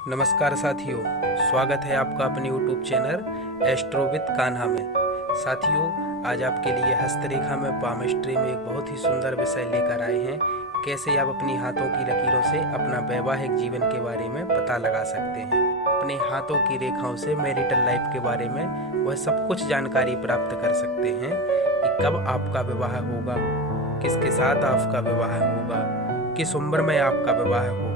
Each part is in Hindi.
नमस्कार साथियों, स्वागत है आपका अपने YouTube channel astro with Kanha में। साथियों, आज आपके लिए हस्तरेखा में पामिस्ट्री में एक बहुत ही सुंदर विषय लेकर आए हैं। कैसे आप अपनी हाथों की लकीरों से अपना वैवाहिक जीवन के बारे में पता लगा सकते हैं। अपने हाथों की रेखाओं से मैरिटल लाइफ के बारे में वह सब कुछ जानकारी प्राप्त कर सकते हैं कि कब आपका विवाह होगा, किसके साथ आपका विवाह होगा, किस उम्र में आपका विवाह होगा।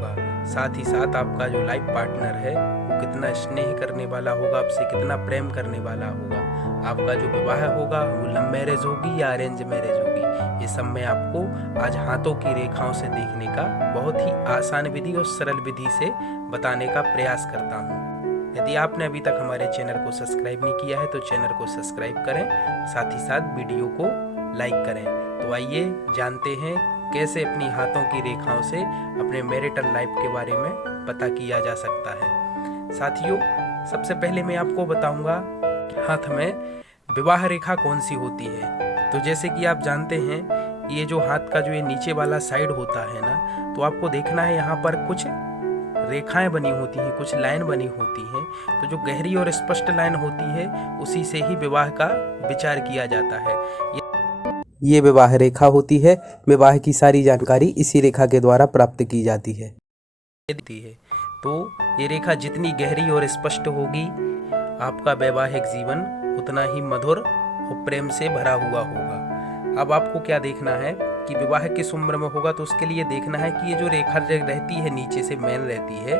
साथ ही साथ आपका जो लाइफ पार्टनर है वो कितना स्नेह करने वाला होगा, आपसे कितना प्रेम करने वाला होगा। आपका जो विवाह होगा वो लव मैरिज होगी या अरेंज मैरिज होगी, ये सब मैं आपको आज हाथों की रेखाओं से देखने का बहुत ही आसान विधि और सरल विधि से बताने का प्रयास करता हूँ। यदि आपने अभी तक हमारे चैनल को सब्सक्राइब नहीं किया है तो चैनल को सब्सक्राइब करें, साथ ही साथ वीडियो को लाइक करें। तो आइए जानते हैं कैसे अपनी हाथों की रेखाओं से अपने मैरिटल लाइफ के बारे में पता किया जा सकता है। साथियों, सबसे पहले मैं आपको बताऊंगा हाथ में विवाह रेखा कौन सी होती है। तो जैसे कि आप जानते हैं, ये जो हाथ का जो ये नीचे वाला साइड होता है ना, तो आपको देखना है यहाँ पर कुछ रेखाएं बनी होती हैं, कुछ लाइन बनी होती हैं। तो जो गहरी और स्पष्ट लाइन होती है उसी से ही विवाह का विचार किया जाता है। ये विवाह रेखा होती है। विवाह की सारी जानकारी इसी रेखा के द्वारा प्राप्त की जाती है। तो ये रेखा जितनी गहरी और स्पष्ट होगी, आपका वैवाहिक जीवन उतना ही मधुर और प्रेम से भरा हुआ होगा। अब आपको क्या देखना है कि विवाह किस उम्र में होगा, तो उसके लिए देखना है कि ये जो रेखा रहती है नीचे से मेन रहती है,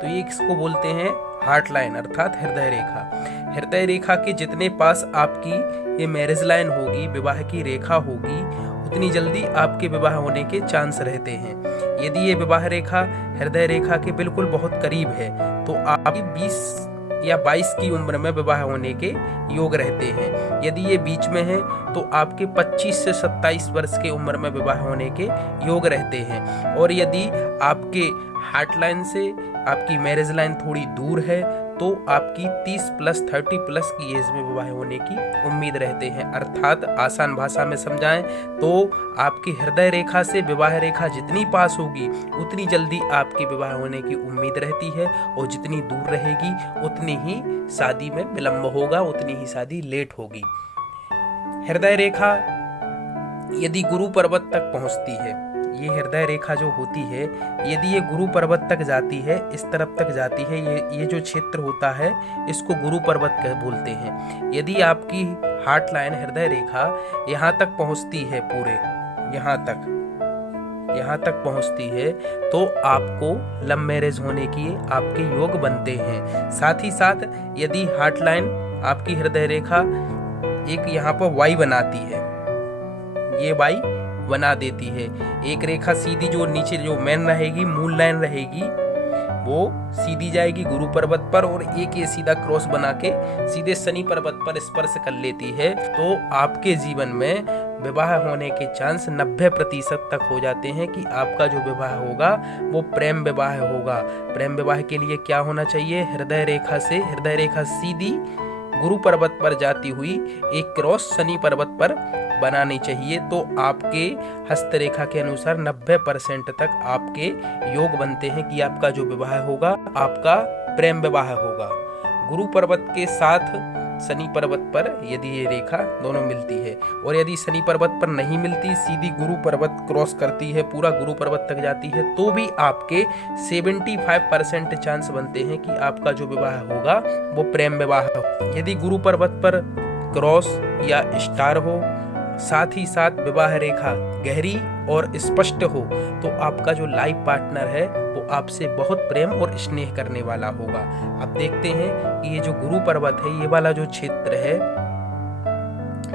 तो ये इसको बोलते हैं हार्ट लाइन अर्थात हृदय रेखा। हृदय रेखा के जितने पास आपकी ये मैरिज लाइन होगी, विवाह की रेखा होगी, उतनी जल्दी आपके विवाह होने के चांस रहते हैं। यदि ये विवाह रेखा हृदय रेखा के बिल्कुल बहुत करीब है तो आपकी 20 या 22 की उम्र में विवाह होने के योग रहते हैं। यदि ये बीच में है तो आपके 25 से 27 वर्ष के उम्र में विवाह होने के योग रहते हैं। और यदि आपके हार्ट लाइन से आपकी मैरिज लाइन थोड़ी दूर है तो आपकी 30+30+ की एज में विवाह होने की उम्मीद रहते हैं। अर्थात आसान भाषा में समझाएं तो आपकी हृदय रेखा से विवाह रेखा जितनी पास होगी उतनी जल्दी आपके विवाह होने की उम्मीद रहती है, और जितनी दूर रहेगी उतनी ही शादी में विलंब होगा, उतनी ही शादी लेट होगी। हृदय रेखा यदि गुरु पर्वत तक पहुंचती है, ये हृदय रेखा जो होती है, यदि ये गुरु पर्वत तक जाती है, इस तरफ तक जाती है, ये जो क्षेत्र होता है इसको गुरु पर्वत बोलते हैं। यदि आपकी हार्ट लाइन हृदय रेखा यहाँ तक पहुँचती है, पूरे यहाँ तक पहुँचती है, तो आपको लव मैरिज होने की आपके योग बनते हैं। साथ ही साथ यदि हार्ट लाइन आपकी हृदय रेखा एक यहाँ पर वाई बनाती है, ये वाई बना देती है, एक रेखा सीधी जो नीचे जो मेन रहेगी, मूल लाइन रहेगी, वो सीधी जाएगी गुरु पर्वत पर, और एक ये सीधा क्रॉस बना के सीधे शनि पर्वत पर स्पर्श कर लेती है। तो आपके जीवन में विवाह होने के चांस 90% तक हो जाते हैं कि आपका जो विवाह होगा वो प्रेम विवाह होगा। प्रेम विवाह के लिए क्या होना चाहिए, हृदय रेखा सीधी गुरु पर्वत पर जाती हुई एक क्रॉस शनि पर्वत पर बनानी चाहिए। तो आपके हस्तरेखा के अनुसार 90% तक आपके योग बनते हैं कि आपका जो विवाह होगा आपका प्रेम विवाह होगा। गुरु पर्वत के साथ शनि पर्वत पर यदि ये रेखा दोनों मिलती है, और यदि शनि पर्वत पर नहीं मिलती, सीधी गुरु पर्वत क्रॉस करती है, पूरा गुरु पर्वत तक जाती है, तो भी आपके 75% चांस बनते हैं कि आपका जो विवाह होगा वो प्रेम विवाह हो। यदि गुरु पर्वत पर क्रॉस या स्टार हो, साथ ही साथ विवाह रेखा गहरी और स्पष्ट हो, तो आपका जो लाइफ पार्टनर है वो आपसे बहुत प्रेम और स्नेह करने वाला होगा। अब देखते हैं कि ये जो गुरु पर्वत है, ये वाला जो क्षेत्र है,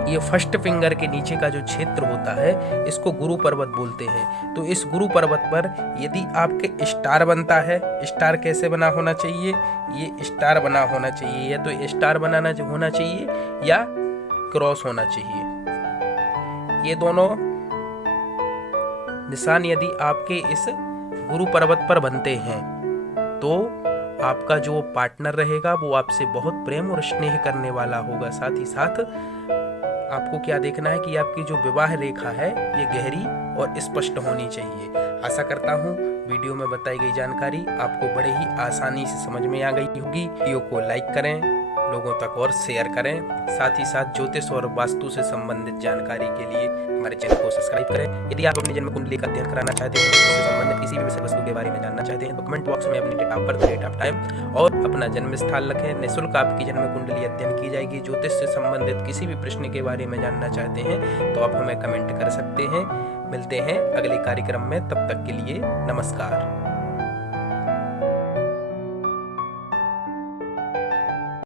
ये फर्स्ट फिंगर के नीचे का जो क्षेत्र होता है इसको गुरु पर्वत बोलते हैं। तो इस गुरु पर्वत पर यदि आपके स्टार बनता है, स्टार कैसे बना होना चाहिए, ये स्टार बना होना चाहिए, या तो स्टार बनाना होना चाहिए या क्रॉस होना चाहिए। ये दोनों निशान यदि आपके इस गुरु पर्वत पर बनते हैं तो आपका जो पार्टनर रहेगा वो आपसे बहुत प्रेम और स्नेह करने वाला होगा। साथ ही साथ आपको क्या देखना है कि आपकी जो विवाह रेखा है ये गहरी और स्पष्ट होनी चाहिए। आशा करता हूँ वीडियो में बताई गई जानकारी आपको बड़े ही आसानी से समझ में आ गई होगी। वीडियो को लाइक करें, लोगों तक और शेयर करें। साथ ही साथ ज्योतिष और वास्तु से संबंधित जानकारी के लिए हमारे चैनल को सब्सक्राइब करें। यदि आप अपनी जन्म कुंडली का अध्ययन कराना चाहते हैं, उससे संबंधित किसी भी विषय वस्तु के बारे में जानना चाहते हैं, तो कमेंट बॉक्स में अपनी date of birth, date of time और अपना जन्म स्थल लिखें। निःशुल्क आपकी जन्म कुंडली अध्ययन की जाएगी। ज्योतिष से संबंधित किसी भी प्रश्न के बारे में जानना चाहते हैं तो आप हमें कमेंट कर सकते हैं। मिलते हैं अगले कार्यक्रम में, तब तक के लिए नमस्कार।